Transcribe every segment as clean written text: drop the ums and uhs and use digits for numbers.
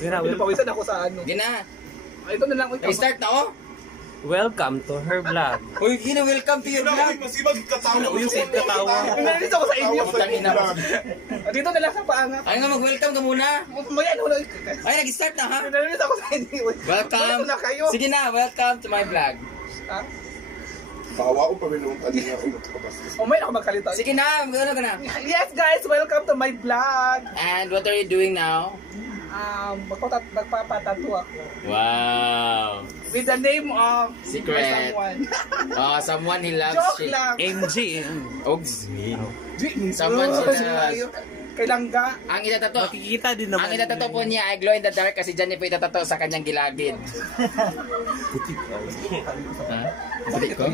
Pinapawisan ako sa ano. Gina. Ito na lang. Start na oh. Welcome to her vlog. Uy, Gina, welcome to your vlog. Masibag katawa. Nandito ako sa inyo. Dito na lang sa paangat. Ay nga, mag-welcome ka muna. Ay, nag-start na ha? Nandito ako sa inyo. Welcome. Sige na, welcome to my vlog. Ha? Bakawa ko pa rin nung kanina. May ako magkalita. Sige na, magano ka na. Yes guys, welcome to my vlog. And what are you doing now? Magpapatato ako. Wow. With the name of Secret. someone. Someone he loves. Joke lang. MG. Someone she loves. Kay Langga. Ang itatato. Makikita din naman. Ang itatato po niya ay glow in the dark kasi dyan niya po itatato sa kanyang gilagid. Ha? Putik ko?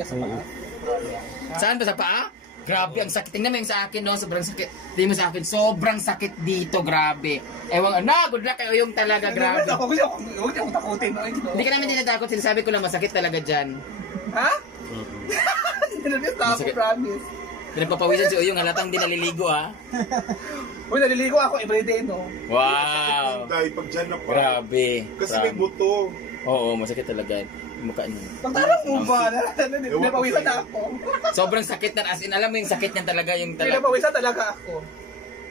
Saan ba sa paa? Grabe, ang sakit. Tingnan mo yung sa akin, no? Sobrang sakit. Tingnan mo sa akin, sobrang sakit dito, grabe. Ewan, good luck kayo yung talaga, grabe. Huwag niyo akong takutin. Hindi ka namin tinatakot, sinasabi ko lang masakit talaga dyan. Ha? Hindi na ako, promise. Pinagpapawisan si Uyong, halatang di naliligo, ha? Uy, naliligo ako everyday, no? Wow! Dahil pag dyan na pa. Grabe. Kasi may buto. Oo, masakit talaga. Mukha niya. Pagtarang mo ba? Pinapawisan na ako. Sobrang sakit na, as in, alam mo yung sakit niya talaga, yung talaga. Pinapawisan talaga ako.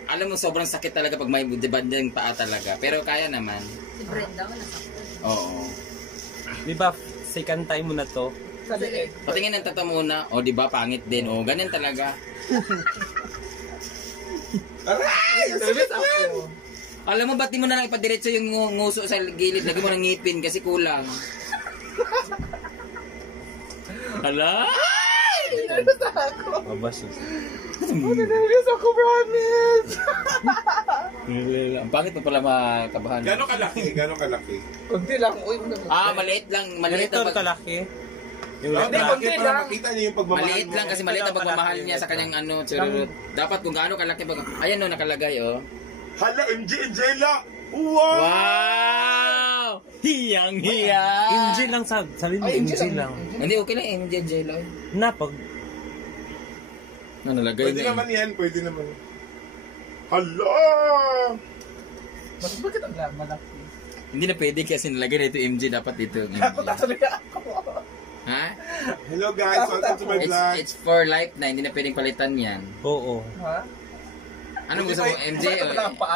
Alam mo, sobrang sakit talaga pag may deband yung paa talaga. Pero kaya naman. Si Brenda mo nasakit. Oo. Di ba, second time mo na to? Sa liit. Patingin ng tata muna. O, di ba, pangit din. O, ganyan talaga. Aray! Service ako. Alam mo, ba't di mo na lang ipadiretso yung nguso sa gilid? Lagi mo ng ngipin kasi kulang. Hala? Nervous ako. Mabasos. Nervous ako, promise. Ang pangit mo pala makabahan. Gano'ng kalaki? Gano'ng kalaki? Kunti lang. Uy, Maliit lang. Maliit Ganito lang. kalaki. Yung Hindi, laki. kunti Para lang. makita niyo yung pagmamahal Maliit lang kasi maliit ang pagmamahal niya sa kanyang ano. Chururut. Dapat kung gaano kalaki. Ayan no, nakalagay oh. Hala, MJ Angela! Wow! Wow! Hiyang-hiya! MG lang sabi mo, Ay, MG lang. Hindi, okay lang. MJ lang. Na, pag Nalagay Pwede na naman yan, pwede naman. Hala! Bakit ang malaki? Hindi na pwede kasi nilagay na ito MJ. Dapat dito MJ. Ako tataliga ako. Ha? Hello guys, welcome to my vlog. It's for life na. Hindi na pwedeng palitan yan. oo. Ha? Anong gusto mo? MJ o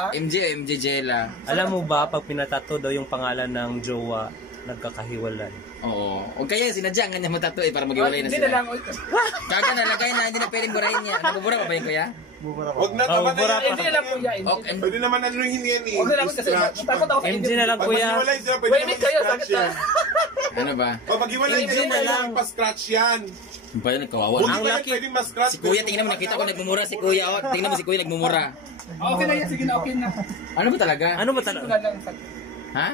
MJ o MJ Jella? Alam mo ba, pag pinatato daw yung pangalan ng jowa, nagkakahiwalay. Oo. O kaya sinadya nga niya matato para maghiwalay na Hindi na sila. lang. Kaga nalagay na, hindi na pwedeng burahin niya. Nabubura pa ba yun kuya? Huwag na tama bura na yan. Hindi na lang kuya. Okay. Pwede naman ano yung hindi yan eh. Huwag na lang kasi natakot ako sa MG na lang Pag kuya. maghiwalay sila, pwede Wait, naman kayo, pa-scratch sakit yan. Ano ba? Pag maghiwalay MG kayo, na pwede lang. naman pa-scratch yan. Yung pa yun, kawawa. Buti Ang ba yan laki. pwedeng ma-scratch? Si kuya, tingnan mo, nakita ko nagmumura si kuya. Oh, tingnan mo si kuya nagmumura. Okay na yan. Sige na, okay na. Ano ba talaga? Ano ba Isa talaga? mo na lang. Ha?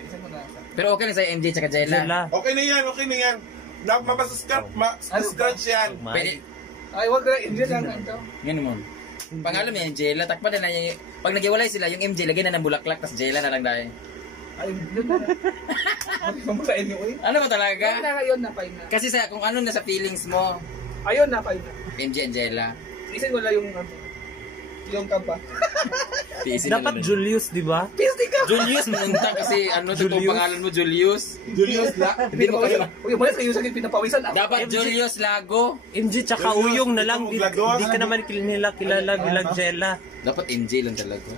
Isa mo na lang. Pero okay lang sa'yo MJ tsaka Jella. Jella. Okay na yan, okay na yan. Mapasa-scratch yan. Pwede. Ay, wag na. Hindi lang ito. Ganun mo. Pangalan mo yan, Jella. Takpan na yung... Pag naghiwalay sila, yung MJ, lagyan na ng bulaklak, tapos Jella na lang dahil. Ay, yun na. Huwag mo sa inyo, uy. Ano ba talaga? Yun na ngayon, napay na. Kasi sa kung ano na sa feelings mo, Ayun, napay na. MJ and Jella. Isin mo lang yung kamba. Tiisin na Dapat lang. Julius, di ba? Pisting ka! Julius munta kasi ano totoong Julius? pangalan mo, Julius. Julius la. Hindi mo kasi Uy, mula kayo sa pinapawisan ako. dapat Julius Lago. MG tsaka Julius, Uyong na lang. ito, Di ka naman nila kilala bilang Jella. Dapat MJ lang talaga.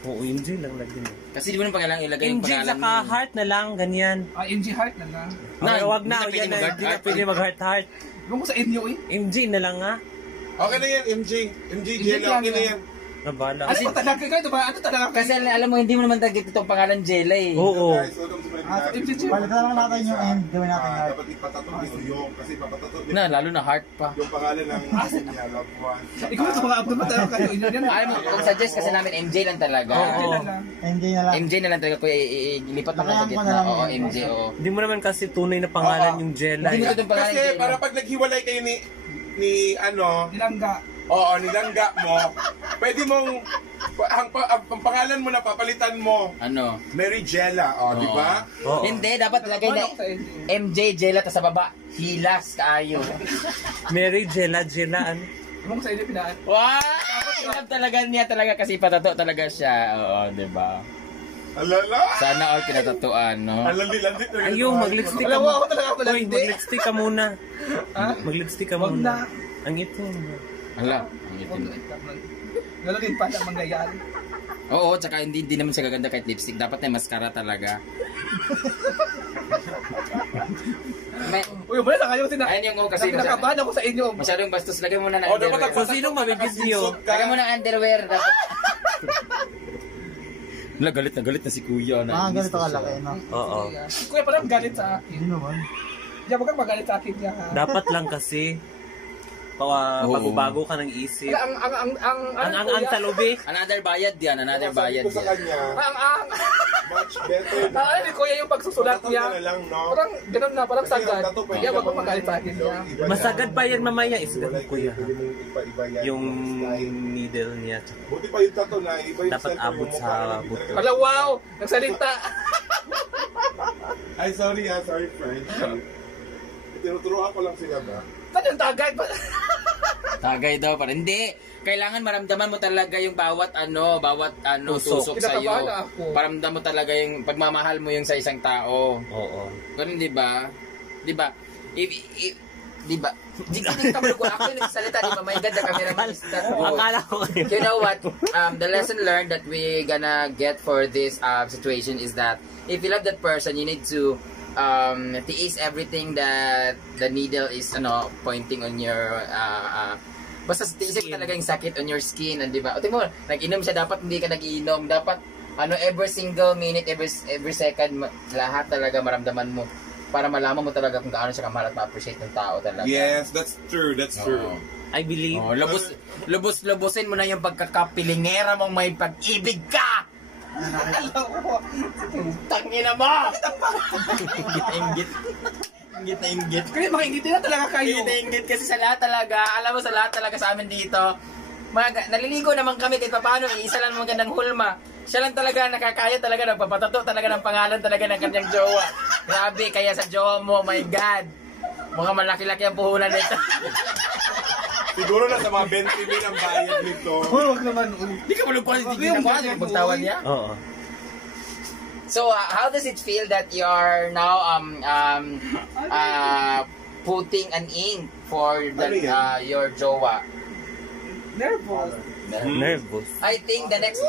Oo, MG lang lagi mo. Kasi di mo nang pangalan ilagay yung MG pangalan tsaka Heart na lang, ganyan. MG Heart na lang. Ay, wag hindi na, pwede yan na, mag-heart hindi na heart. pwede mag-heart. Ewan ko sa inyo, uy. MG na lang nga. Okay na yan, MJ. MJ, MJ Jella, okay na yan. Nabala. Ano ba talaga kayo? Diba? Ano talaga kayo? Kasi alam mo hindi mo naman tagit itong pangalan Jella eh. Oo. Guys, welcome to my vlog. MG Palitan naman natin yung end, gawin natin heart. Dapat ipatato ni Uyong kasi papatato Na, lalo na heart pa. yung pangalan ng niya, loved one. Ikaw ito mga abdo ba talaga kayo? Yan na. Alam mo, kung suggest kasi namin MJ lang talaga. Oo. MJ na lang. MJ na lang talaga kuya, ilipat mo lang sa Lakayan ko gitna. na lang Oo, yun. MJ, oo. Hindi mo naman kasi tunay na pangalan Oo. yung Jella. Hindi mo itong pangalan Kasi Jella. para pag naghiwalay kayo ni ano, Nilangga. oo, nilangga mo, pwede mong, ang pangalan mo na papalitan mo, Ano? Mary Jella, di ba? Oo. Hindi, dapat lagay na Ano sa MJ? MJ Jella tas sa baba. Hilas kaayo. Mary Jella, Jella, ano? Ewan ko sa inyo pinaan. Wow! Love talaga niya talaga kasi patato talaga siya. Oo, 'di ba? Alala! Sana all pinatatuan, no? Alandi-landi. Ayaw, mag-lipstick ka Alam mo, muna. ako talaga pala Uy, hindi. mag-lipstick ka muna. Ha? Mag-lipstick ka Wag muna. na. Ang itim. Hala, ang itim. Gano'n din pala mangyayari. Oo, tsaka hindi naman siya gaganda kahit lipstick. Dapat na mascara talaga. May, Uy, wala na kayo. ayun yung kasi Nakakabahan ako sa inyo. masyadong bastos. Lagay mo na ng Oh, dapat underwear. So, sinong mabibidyo? Lagay mo ng underwear. Dapat. Wala, galit na si Kuya. Ganito kalaki, no? Oo. Kuya, parang galit sa akin. Hindi naman. Diyan, huwag kang magalit sa akin niya. Dapat lang kasi bago ka ng isip. Ang talubi. Another bayad yan, another bayad Sabi ko sa yan. kanya, Ang much better na. Hindi kuya yung pagsusulat Tattoo niya. ka na lang, no? Parang ganun na, parang Kasi ang sagad. tattoo, pwede Kaya wag ka kang magalit sa akin niya. iba yan. Masagad pa yan mamaya. Isagad Wala, mo kuya. pwede mong ipa-iba yan. Yung Style. needle niya. Buti pa yung tattoo na iba yung Dapat style, pero abot yung sa mukha na hindi buto. talaga. Ala, wow! Nagsalita! Ay, sorry friend. Tinuturuan ko lang sila ba? Saan yung tagay? Tagay daw para hindi. Kailangan maramdaman mo talaga yung bawat tusok sa iyo. Kinakabahan ako. Paramdam mo talaga yung pagmamahal mo yung sa isang tao. Oo. Ganun 'di ba? 'Di ba? Di ba? Di ka malugo. Ako yung nagsasalita, di ba? My God, the cameraman is that good. Akala ko kayo. You know what? The lesson learned that we gonna get for this situation is that if you love that person, you need to tiis everything that the needle is pointing on your basta tiisin mo talaga yung sakit on your skin, di ba? O tingnan mo, nag-inom siya, dapat hindi ka nag-iinom, dapat every single minute, every second, lahat talaga maramdaman mo para malaman mo talaga kung gaano siya kamahal at ma-appreciate ng tao talaga. Yes, that's true. I believe. Oh, lubusin mo na yung pagkakapilingera mong may pag-ibig ka! Tangina mo! Inggit. Inggit na inggit. Kaya makiingitin na talaga kayo. Inggit na inggit kasi sa lahat talaga, alam mo sa lahat talaga sa amin dito, naliligo naman kami kahit paano, isa lang magandang hulma. Siya lang talaga nakakaya talaga, nagpapatato talaga ng pangalan talaga ng kanyang jowa. Grabe, kaya sa jowa mo, my God. Mga malaki-laki ang puhunan nito. Siguro na sa mga 20,000 ang bayad nito. Huwag naman. Hindi ka malugpuan, hindi ka nakuha yung pagtawan niya. Oo. So, how does it feel that you are now putting an ink for your jowa? Nervous. Nervous. I think the next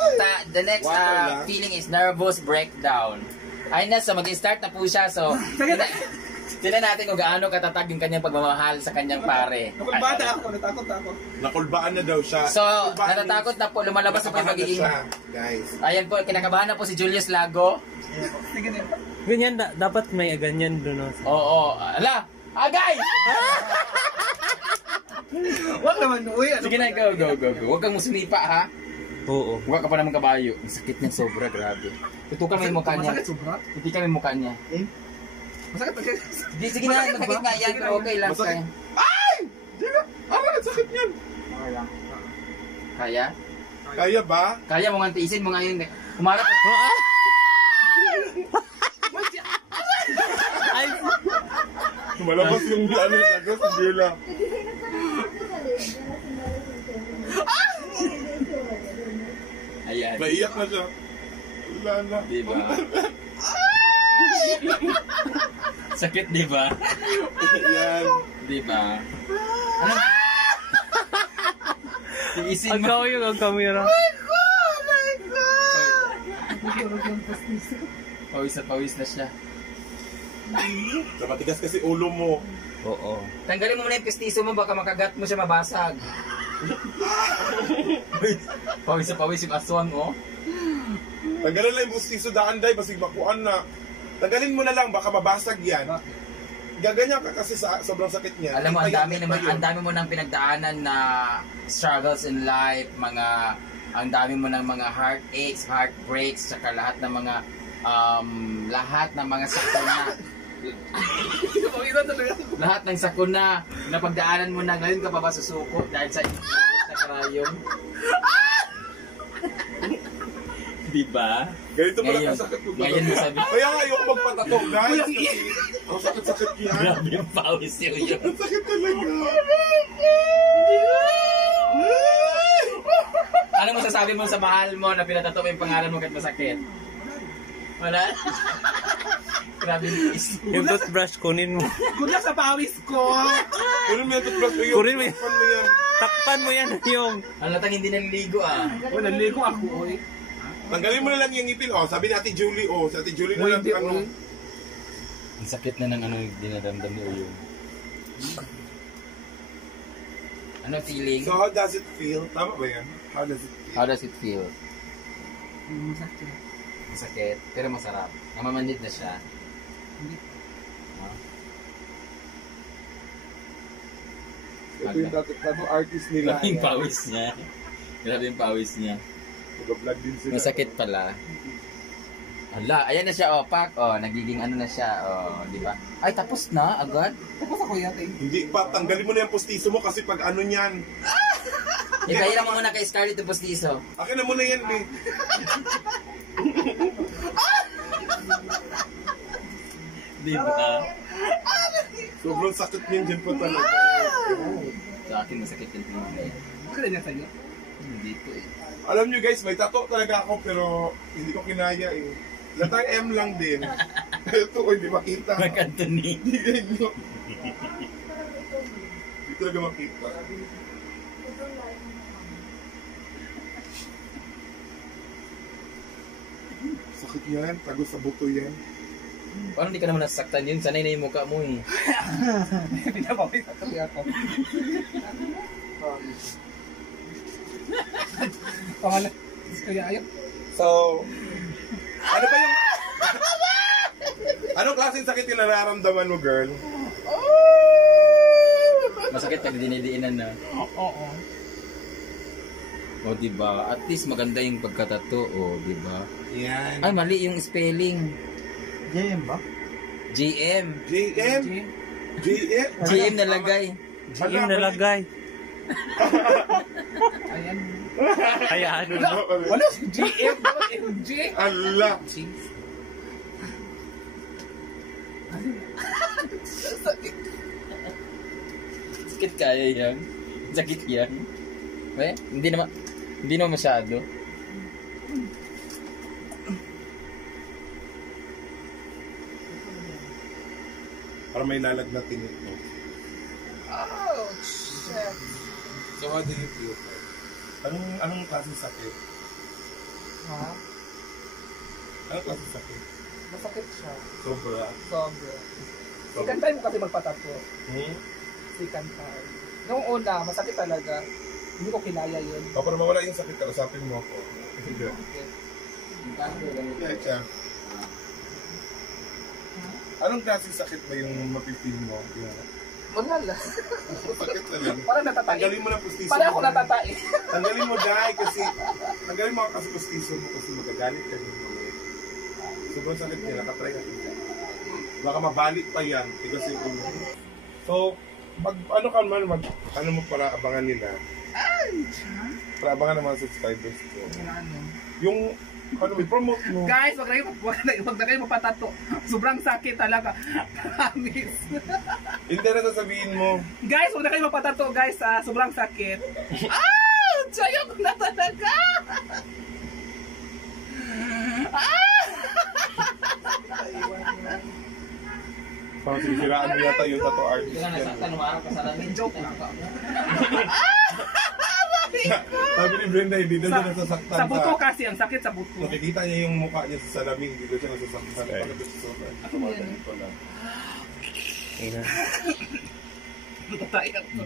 feeling is nervous breakdown. Ayun na, so mag-start na po siya. So, tignan natin kung gaano katatag yung kanyang pagmamahal sa kanyang pare. Nakulbada ako, natakot ako. Nakulbaan na daw siya. So, natatakot na po, lumalabas na po yung magiging... Guys. Ayan po, kinakabahan na po si Julius Lago. Sige na. Ganyan, dapat may ganyan doon. Oo, ala! Agay! Huwag naman. Uy, ano Sige na, go. Huwag kang musunipa, ha? Oo. Huwag ka pa naman kabayo. Ang sakit niya sobra, grabe. Tutukan mo yung mukha niya. Masakit sobra? Titikan mo yung mukha niya. Masakit pa siya. Sige na, masakit na yan, pero okay lang. Masakit. Kaya. Ay! Diba? Ang sakit niyan. Kaya? Kaya ba? Kaya mo nga tiisin mo ngayon. Kumarap. Ay, Malabas yung ano talaga sa Bella. Ayan. Naiyak na siya. Wala na. Diba? Sakit, diba? Yan. Diba? Ano? Tiisin ang mo. gawin yung camera. Pawis na siya. Sa matigas kasi ulo mo. Oo. Tanggalin mo muna yung pistiso mo, baka makagat mo siya mabasag. Pawis yung aswang, oh. Tanggalin lang yung bustiso daan day, basig makuan na. Tanggalin mo na lang, baka mabasag yan. Gaganyan ka kasi sa sobrang sakit niya. Alam mo, ang dami mo nang pinagdaanan na struggles in life, ang dami mo ng mga heartaches, heartbreaks, saka lahat ng mga sakuna. Lahat ng sakuna na pagdaanan mo na, ngayon ka pa ba susuko dahil sa karayong? Diba? Ganito pala kasakit mo. Ngayon mo sabi, Kaya nga ayoko magpatato, guys. Kasi ang sakit-sakit yan. grabe yung pawis yun. Ang sakit talaga. Ano masasabi mo sa mahal mo na pinatato mo yung pangalan mo kahit masakit? Wala. Grabe guys. Yung toothbrush, kunin mo. Good luck sa pawis ko. Kunin mo yung toothbrush mo yun. Kunin mo yan. Takpan mo yan. Takpan mo yan yung. Ang latang hindi naliligo ah. Wala, naligo ako, oy. Tanggalin mo na lang yung ngipin. Oh, sabi ni Ate Julie, oh. Si Ate Julie na Uy, lang, hindi, ano. oy. Ang sakit na ng ano dinadamdam ni Uyong. Ano feeling? So, how does it feel? Tama ba yan? How does it feel? How does it feel? Masakit. Masakit, pero masarap. Namamanid na siya. Ito yung tattoo artist nila. Grabe yung pawis niya. Grabe yung pawis niya. Nag-vlog din sila. Masakit pala. Hala, ayan na siya, oh, pak. Oh, nagiging ano na siya, oh, di ba? Ay, tapos na, agad? Tapos ako yate. Hindi pa, tanggalin mo na yung postiso mo kasi pag ano niyan. Ipahira mo muna kay Scarlett yung postizo. Akin na muna yan, eh. Di ba? Sobrang sakit niyan dyan po talaga. Sa akin, masakit yung tingin. Kaya niya sa'yo. Hindi po eh. Alam nyo guys, may tattoo talaga ako pero hindi ko kinaya eh. Latang M lang din. Ito ko hindi makita. Mag-Anthony. Hindi ganyan. Hindi talaga makita. Sakit yan, tagos sa buto yan. Paano hindi ka naman nasaktan yun? Sanay na yung mukha mo eh. Pinapawis ako ako. Pangalan. Kaya ayaw. So, ano ba yung... Anong klaseng sakit yung nararamdaman mo, girl? Masakit pag dinidiinan na. Oo. O, diba? At least maganda yung pagkatato. O, diba? Yan. Ay, mali yung spelling. JM ba? GM. JM? JM? GM nalagay. GM nalagay. Ayan. Hayaan mo. Ano si GM? Ano si MJ? Allah! Sakit kaya yan. Sakit yan. Eh, hindi naman masyado. Para may lalagnatin ito. Oh, shit. So how do you feel? Anong klaseng sakit? Ha? Anong klaseng sakit? Masakit siya. Sobra. Sobra. Second time mo kasi magpatato. Hmm? Second time. Noong una, masakit talaga. Hindi ko kinaya yun. O, para mawala yung sakit, kausapin mo ako. Hindi. Yeah, siya. Anong klaseng sakit ba yung mapipil mo? Yung Wala lang. sakit na lang. Parang natatain. Tanggalin mo na pustiso. Parang ako natatain. Tanggalin mo dahil kasi tanggalin mo kasi pustiso mo kasi magagalit ka din mo. Sobrang sakit niya, nakatry natin. Baka mabalik pa yan. Kasi so, ano ka man, ano mo para abangan nila? Para abangan ng mga subscribers ko. Yung, ano, promote mo. Guys, wag na kayo mapatato. Sobrang sakit talaga. Promise. Hindi na sasabihin mo. Guys, wag na kayo mapatato, guys. Sobrang sakit. Sayang na talaga. Parang sinisiraan mo yata yung tattoo artist. Ito na nasaktan, umarap ka sa lamin. Joke lang. Sabi ni Brenda, hindi na siya nasasaktan Sa buto kasi, ang sakit sa buto. nakikita niya yung mukha niya sa salamin, hindi na siya nasasaktan. Ako yan. pala. Natatain ako.